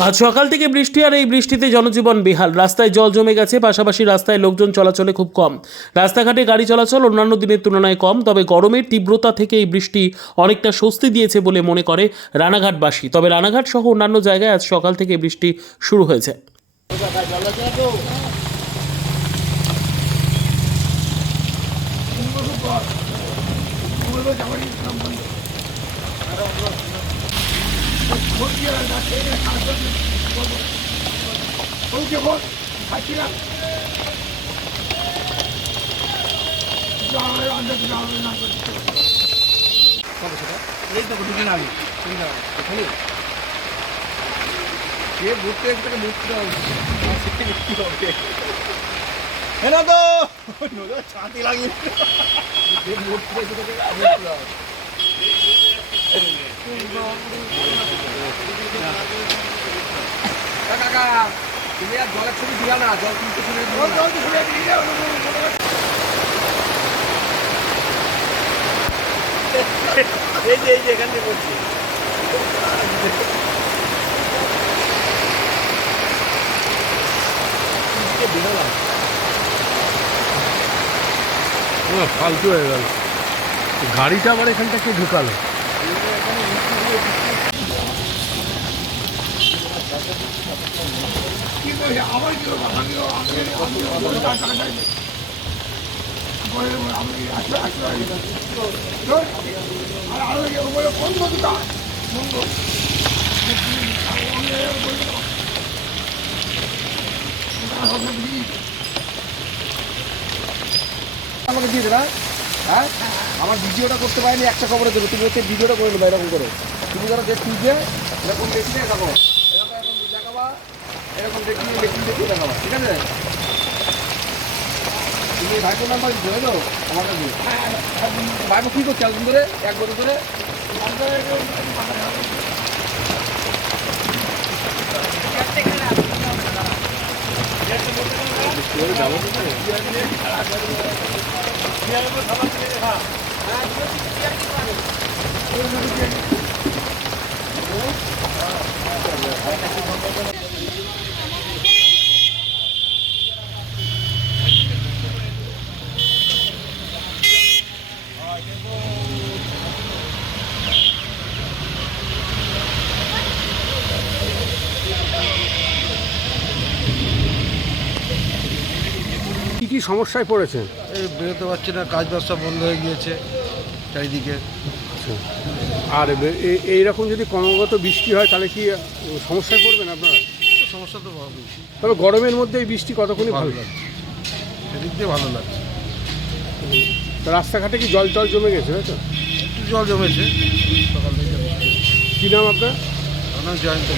আজ সকাল থেকে বৃষ্টি আর এই বৃষ্টিতে জনজীবন বেহাল। রাস্তায় জল জমে গেছে, পাশাপাশি রাস্তায় লোকজন চলাচলে খুব কম। রাস্তাঘাটে গাড়ি চলাচল অন্যান্য দিনের তুলনায় কম। তবে গরমের তীব্রতা থেকে এই বৃষ্টি অনেকটা স্বস্তি দিয়েছে বলে মনে করে রানাঘাটবাসী। তবে রানাঘাট সহ অন্যান্য জায়গায় আজ সকাল থেকে বৃষ্টি শুরু হয়েছে। কাকা তুমি আর জলের ছবি দিলা না, জল কিন্তু এই যে এখান থেকে বলছি ফালতু হয়ে গেল, গাড়িটা আবার এখান থেকে ঢুকালো। আমাকে দিয়ে দেবে। হ্যাঁ, আমার ভিডিওটা করতে পারিনি, একটা খবরে দেবে। তুমি হচ্ছে ভিডিওটা করে নেবে এরকম করে। তুমি যারা দেখ খুঁজবে এরকম দেখি দেখাবো, এরকম দেখাবা, এরকম দেখি দেখাবা, ঠিক আছে? তুমি ভাইপোর নাম্বার দিতে তো আমার কাছে। ভাইপো কী করছে একদিন ধরে, এক বছর ধরে? কি কি সমস্যায় পড়েছেন? এই বেরোতে পারছি না, কাজ ব্যবসা বন্ধ হয়ে গিয়েছে চারিদিকে। আর এইরকম যদি ক্রমাগত বৃষ্টি হয় তাহলে কি সমস্যায় পড়বেন আপনারা? সমস্যা তো হবেই। তবে গরমের মধ্যে এই বৃষ্টি কতক্ষণই ভালো লাগে, সেদিক দিয়ে ভালো লাগছে। তা রাস্তাঘাটে কি জল জমে গেছে, তাই তো? একটু জল জমেছে সকাল থেকে। কী নাম আপনার? আমার নাম জয়ন্ত।